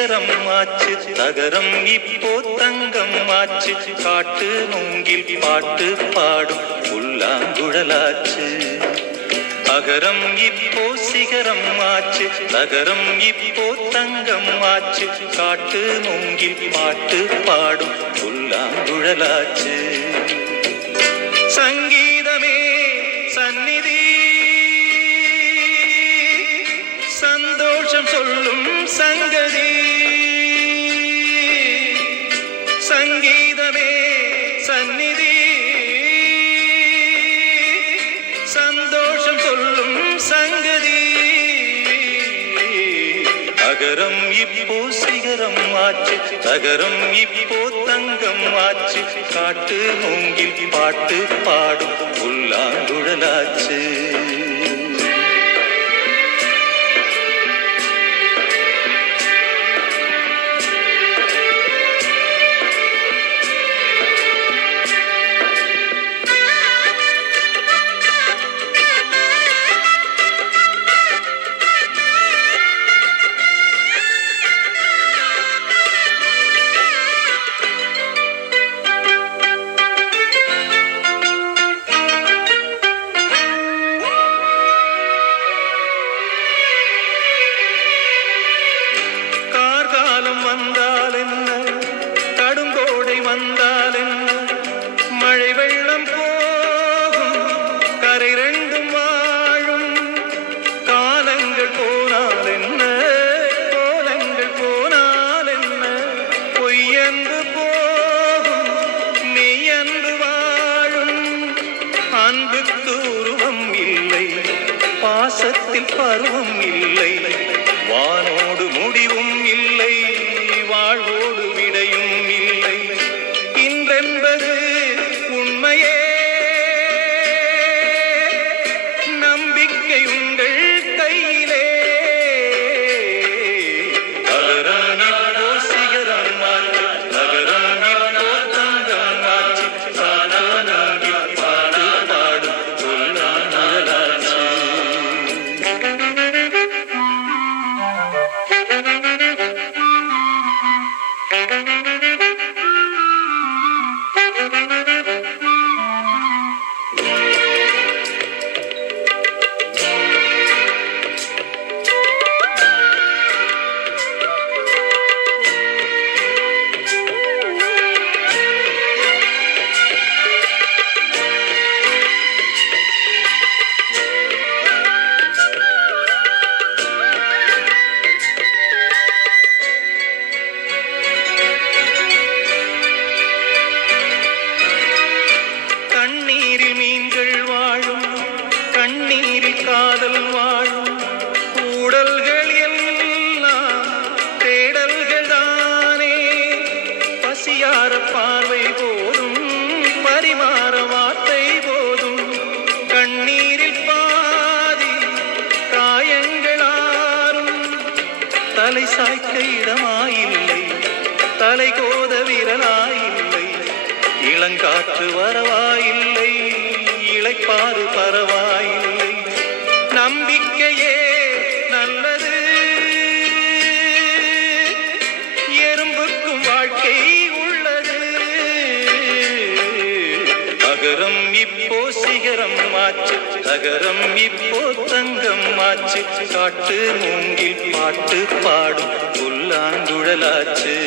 சிகரம் ஆச்சு, தகரம் இப்போ தங்கம் ஆச்சு, காட்டு மூங்கில் பாட்டு பாடும் புல்லாங்குழலாச்சு. அகரம் இப்போ சிகரம் ஆச்சு, நகரம் இப்போ தங்கம் ஆச்சு, காட்டு மூங்கில் பாட்டு பாடும் புல்லாங்குழலாச்சு. சங்கீதமே சந்நிதி, சந்தோஷம் சொல்லும் சங்கதி. சங்கீதமே சந்நிதி, சந்தோஷம் சொல்லும் சங்கதி. அகரம் இப்போ சிகரம் ஆச்சு, நகரம் இப்போ தங்கம் ஆச்சு, காட்டு மூங்கில் பாட்டு பாடும் புல்லாங்குழலாச்சு. வந்தால் என்ன, கடுங்கோடை வந்தால் என்ன, மழை வெள்ளம் போகும், கரை ரெண்டும் வாழும். காலங்கள் போனால் என்ன, கோலங்கள் போனால் என்ன, பொய்யன்று போகும், மெய்யன்று வாழும். அன்புக்கு உருவம் இல்லை, பாசத்தில் பருவம் இல்லை, வானோடு முடிவும் இல்லை, வாழ்வோடு விடையும் இல்லை. இன்றென்பது உண்மையே, நம்பிக்கை உங்கள் கையிலே. அகரம் இப்போ சிகரம் ஆச்சு, நகரம் இப்போ தங்கம் ஆச்சு, காலனாகி பாடு பாடும் புல்லாங்குழலாச்சு. காதல் வாழும் ஊடல்கள் எல்லாம் தேடல்கள் தானே. பசியார பார்வை போதும், பரிமாற வார்த்தை போதும், கண்ணீரில் பாதி காயங்களாரும். தலை சாய்க்க இடமாயில்லை, தலை கோத விரலாயில்லை, இளங்காற்று வரவாயில்லை, இளைப்பாறு பரவாயில்லை. நம்பிக்கையே நல்லது, எறும்புக்கும் வாழ்க்கை உள்ளது. அகரம் இப்போ சிகரம் ஆச்சு, நகரம் இப்போ தங்கம் ஆச்சு, காட்டு மூங்கில் பாட்டு பாடும் புல்லாங்குழலாச்சு.